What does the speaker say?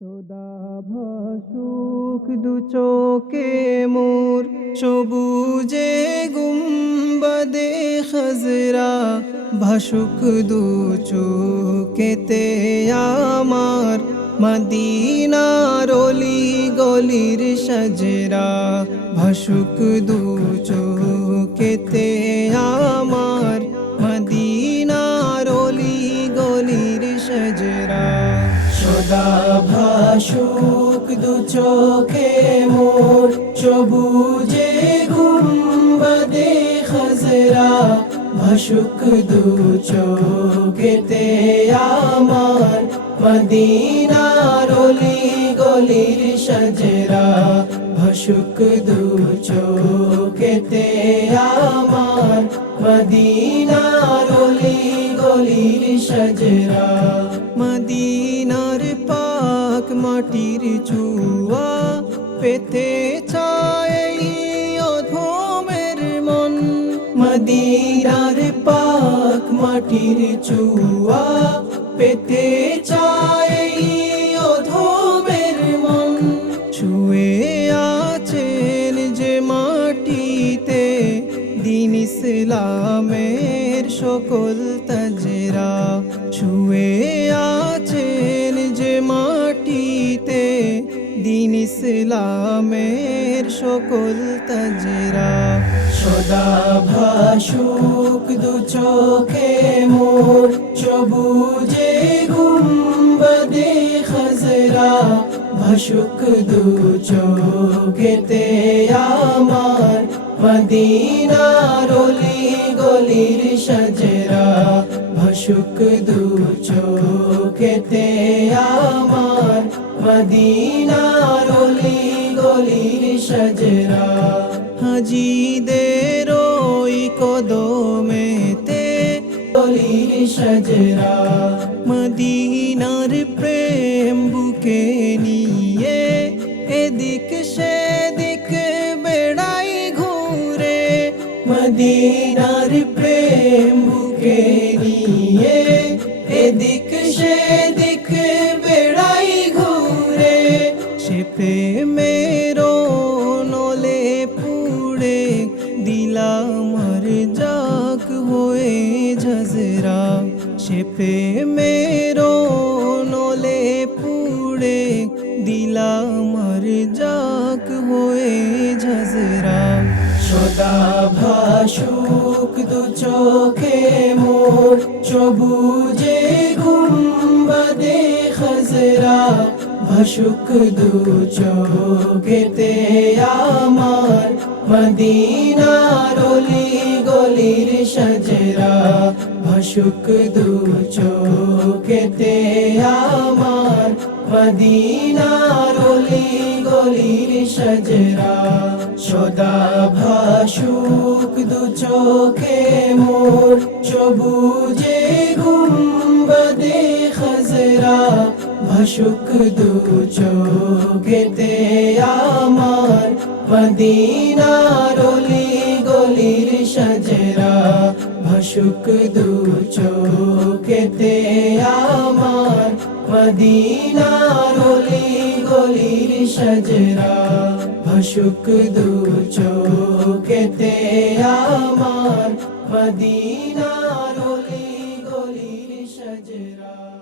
সদা ভাসুক দু চোখে মোর, সবুজে গুম্বদে খজরা ভাসুক দু চোকেতে আমার মদিনার অলি গলির সজরা, ভাসুক দু চোকেতে আমার মদিনার অলি গলির সজরা। সদা ভাসুক দু চোখে মোর, সবুজে গুম্বদে খজরা ভাসুক দু চোখেতে আমার মদিনার অলি গলির সজরা। ভাসুক দু চোখেতে আমার মদিনার অলি গলির সজরা। মদিনার পাক মাটির চুয়া পেতে চাই অধমের মন। মদিনার পাক মাটির চুয়া পেতে চাই অধমের মন। ছুয়ে আছেন যে মাটিতে দিন ইসলামের সকল তাজরা। ছুয়ে ইসলামের সকল তাজরা। সদা ভাসুক দু চোখে মোর সবুজে গুম্বদে খজরা। ভাসুক দু চোখেতে আমার মদিনার গলির সজরা। ভাসুক দু চোখেতে আমার মদিনার অলি গলির সজরা। হাজিদের ওই কদমেতে গলির সজরা। মদিনার প্রেম বুকে নিয়ে এদিক সেদিক বেড়াই ঘুরে। মদিনার প্রেম বুকে নিয়ে এদিক সেদিক বেড়াই দিলামার জাগ হয়ে ঝজরা সে প্রেমেরও নলে পুড়ে দিলামার জাগ হয়ে ঝজরা সদা ভাসুক দু চোখে মোর, সবুজে গুম্বদে খজরা ভাসুক দু চোখেতে আমার মদিনার অলি গলির সজরা, ভাসুক দু চোখেতে আমার। মদিনার অলি গলির সজরা, সদা ভাসুক দু চোখে মোর। সবুজে গুম্বদে খজরা, ভাসুক দু চোখেতে আমার। মদিনার গলির সজরা, ভাসুক দু চোখেতে আমার। মদিনার অলি গলির সজরা, ভাসুক দু চোখেতে আমার। মদিনার অলি গলির সজরা।